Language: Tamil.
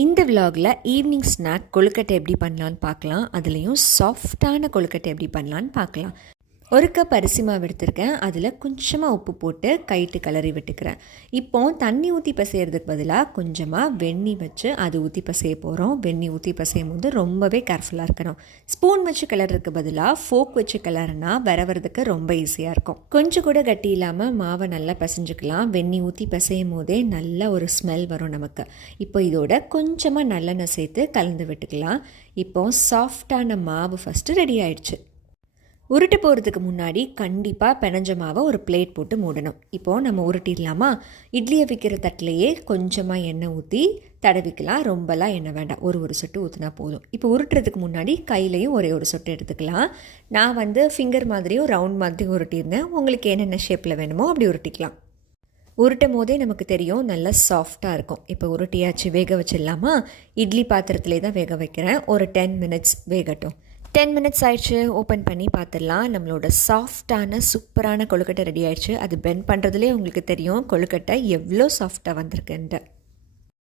இந்த விலாகில் ஈவினிங் ஸ்நாக் கொழுக்கட்டை எப்படி பண்ணலான்னு பார்க்கலாம். அதுலேயும் சாஃப்டான கொழுக்கட்டை எப்படி பண்ணலான்னு பார்க்கலாம். ஒரு கப் அரிசி மாவு எடுத்திருக்கேன். அதில் கொஞ்சமாக உப்பு போட்டு கைட்டு கிளறி விட்டுக்கிறேன். இப்போது தண்ணி ஊற்றி பசையிறதுக்கு பதிலாக கொஞ்சமாக வெந்நி வச்சு அது ஊற்றி பசைய போகிறோம். வெந்நி ஊற்றி பசையும் போது ரொம்பவே கேர்ஃபுல்லாக இருக்கணும். ஸ்பூன் வச்சு கிளறதுக்கு பதிலாக ஃபோக் வச்சு கிளறுனா வரவறதுக்கு ரொம்ப ஈஸியாக இருக்கும். கொஞ்சம் கூட கட்டி இல்லாமல் மாவை நல்லா பசைஞ்சுக்கலாம். வெந்நி ஊற்றி பசையும் போதே நல்ல ஒரு ஸ்மெல் வரும் நமக்கு. இப்போ இதோட கொஞ்சமாக நல்லெண்ணெய் சேர்த்து கலந்து விட்டுக்கலாம். இப்போது சாஃப்டான மாவு ஃபஸ்ட்டு ரெடி ஆயிடுச்சு. உருட்டு போகிறதுக்கு முன்னாடி கண்டிப்பாக பெனஞ்ச மாவை ஒரு பிளேட் போட்டு மூடணும். இப்போது நம்ம உருட்டிடலாமா? இட்லியை வைக்கிற தட்டிலையே கொஞ்சமாக எண்ணெய் ஊற்றி தடவிக்கலாம். ரொம்பலாம் எண்ணெய் வேண்டாம், ஒரு சொட்டு ஊற்றினா போதும். இப்போ உருட்டுறதுக்கு முன்னாடி கையிலையும் ஒரு சொட்டு எடுத்துக்கலாம். நான் ஃபிங்கர் மாதிரியும் ரவுண்ட் மாதிரியும் உருட்டியிருந்தேன். உங்களுக்கு என்னென்ன ஷேப்பில் வேணுமோ அப்படி உருட்டிக்கலாம். உருட்டும் போதே நமக்கு தெரியும் நல்லா சாஃப்டாக இருக்கும். இப்போ உருட்டியாச்சு, வேக வச்சிடலாமா? இட்லி பாத்திரத்திலே தான் வேக வைக்கிறேன். ஒரு 10 மினிட்ஸ் வேகட்டும். 10 மினிட்ஸ் ஆயிடுச்சு. ஓப்பன் பண்ணி பார்த்துடலாம். நம்மளோட சாஃப்டான சூப்பரான கொழுக்கட்டை ரெடி ஆயிடுச்சு. அது பெண்ட் பண்ணுறதுலேயே உங்களுக்கு தெரியும் கொழுக்கட்டை எவ்வளோ சாஃப்டாக வந்திருக்குன்ட்டு.